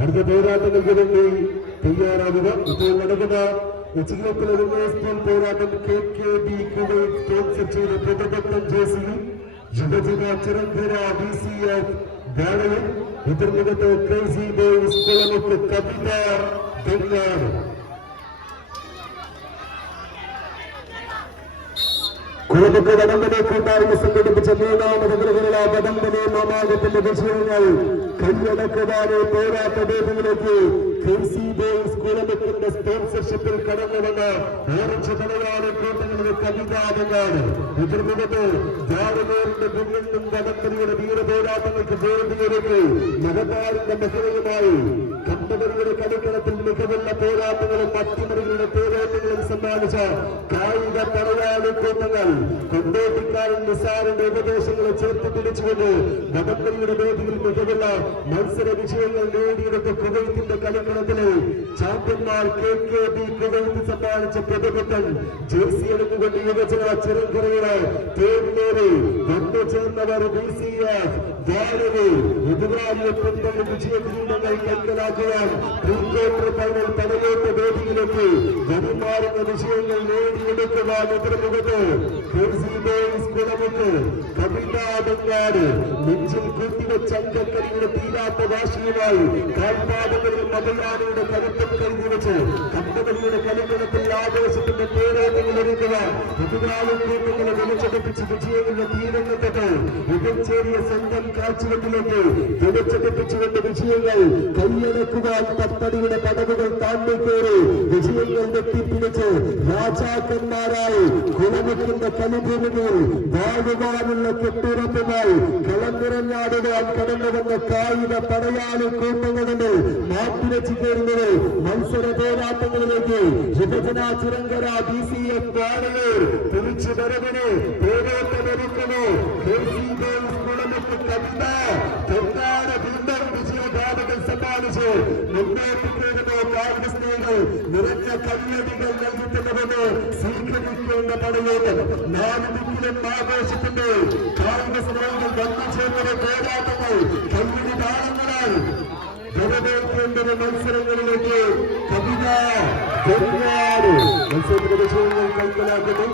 അടുത്ത പോരാട്ടങ്ങൾക്ക് വേണ്ടി തയ്യാറാകുക. ഇപ്പോൾ നടക്കുന്ന ഉച്ചകോട്ടിൽ പോരാട്ടം KKB കുവൈറ്റ് സ്പോൺസർ ചെയ്ത പ്രതിപക്ഷം ജേഴ്സിയിൽ യുവജന ചിറങ്കര BCF ഗാനയും എതിർമുഖത്ത് ക്രേസി ബോയ്സ് കുളമുക്ക് കവിത ബംഗാൾ. കുളമുക്ക് വടംവലി കൂട്ടായ്മ സംഘടിപ്പിച്ച മൂന്നാമത് ഗ്രഹണ വടംവലി മാമാകത്തിന്റെ വിജയങ്ങൾ കൈയടക്കുവാനെ പോരാട്ട വേദിയിലേക്ക് ക്രേസി ബോയ്സ് കുളമുക്കിന്റെ സ്പോൺസർഷിപ്പിൽ കടന്നുവന്ന ഓറഞ്ച് മലയാളി കൂട്ടങ്ങളുടെ കവിതാവങ്ങാണ്. എതിർമുഖത്ത് ജാവനൂരിന്റെ മുന്നിലും വടംവലിയുടെ വീരപോരാട്ടങ്ങൾക്ക് വേദിയൊരുക്കി മതകാരിന്റെ മഹിളയുമായി കമ്പനിയുടെ കളിക്കളത്തിൽ മികവുള്ള പോരാട്ടങ്ങളും അട്ടിമറികളുടെ പോരാട്ടങ്ങളും സമ്മാനിച്ച കായിക മലയാളി കൂട്ടങ്ങൾ കൊണ്ടോട്ടിക്കാരൻ നിസാറിന്റെ ഉപദേശങ്ങളെ ചേർത്ത് പിടിച്ചുകൊണ്ട് വടംവലിയുടെ വേദിയിൽ മികവുള്ള മത്സര വിജയങ്ങൾ നേടിയെടുത്ത കുവൈത്തിന്റെ കളിക്കളത്തിലെ ചാമ്പ്യന്മാർ KKB കുവൈത്ത് സമ്മാനിച്ച പ്രതിപക്ഷം ജേഴ്സി എടുത്തുകൊണ്ട് യുവജന ചിറങ്കരയുടെ തേടിലേറി വന്നു ചേർന്നവർ BCF വാഴവേ എതിരാളിയെ പിന്തള്ളി വിജയ കിരീടങ്ങൾ കൈക്കലാക്കുവാൻ പ്രീക്വാർട്ടർ ഫൈനൽ പടയോട്ട വേദിയിലേക്ക് വഴിമാറുന്ന വിജയങ്ങൾ നേടിയെടുക്കുവാൻ എതിർമുഖത്ത് ക്രേസി ബോയ്സ് കുളമുക്ക് കവിത ബംഗാട് നെഞ്ചിൽ കുത്തിവെച്ച അങ്കക്കരിയുടെ തീരാത്ത വാശിയുമായി കാൽപാദങ്ങളിൽ മതയാനയുടെ കരുത്തം കരുതിവെച്ച് കമ്പനിയുടെ കളിക്കളത്തിൽ ആവേശത്തിന്റെ പോരാട്ടങ്ങൾ ഒരുക്കുക. എതിരാളി കൂട്ടങ്ങളെ വിളിച്ചെടുപ്പിച്ച് വിജയങ്ങളുടെ തീരങ്ങത്തൊട്ട് മികച്ചേറിയ സ്വന്തം കാഴ്ചവെപ്പിലേക്ക് വിളിച്ചെടുപ്പിച്ചുകൊണ്ട് വിജയങ്ങൾ കൈയടക്കുവാൻ പത്തടിയുടെ പടവുകൾ താണ്ടിക്കേറി വിജയങ്ങൾ വെട്ടിപ്പിടിച്ച് രാജാക്കന്മാരായി കുളമുക്കിന്റെ കളിഭൂമിയിൽ വാഴുവാനുള്ള കെട്ടുറപ്പുമായി കളം നിറഞ്ഞാടുവാൻ കടന്നുവന്ന കായിക പടയാളി കൂട്ടങ്ങളുടെ മാറ്റിരച്ചു ചേരുന്നത് മത്സര പോരാട്ടങ്ങളിലേക്ക് യുവജന ചിറങ്കര BCF വാഴയൂർ തിരിച്ചു വരവിന് പോരാട്ടമൊരുക്കുന്നു. കുളമുക്ക് കവിത തെറ്റാന വീണ്ടും വിജയഗാഥകൾ സമ്മാനിച്ച് മുന്നോട്ട് പോകുന്ന കായിക സ്നേഹികൾ നിറഞ്ഞ കയ്യടികൾ നൽകിയിട്ടുള്ളതെന്ന് സ്വീകരിക്കേണ്ട പടയോട്ടം. 4 ദിക്കിലും ആഘോഷത്തിന്റെ കായിക സ്നേഹികൾ വന്നു ചേർന്ന പോരാട്ടങ്ങൾ കയ്യടി താളങ്ങളായി വരവേൽക്കേണ്ട മത്സരങ്ങളിലേക്ക് കവിത മത്സരത്തിന്റെ വിഷയങ്ങൾ കൈക്കലാക്കുന്നു.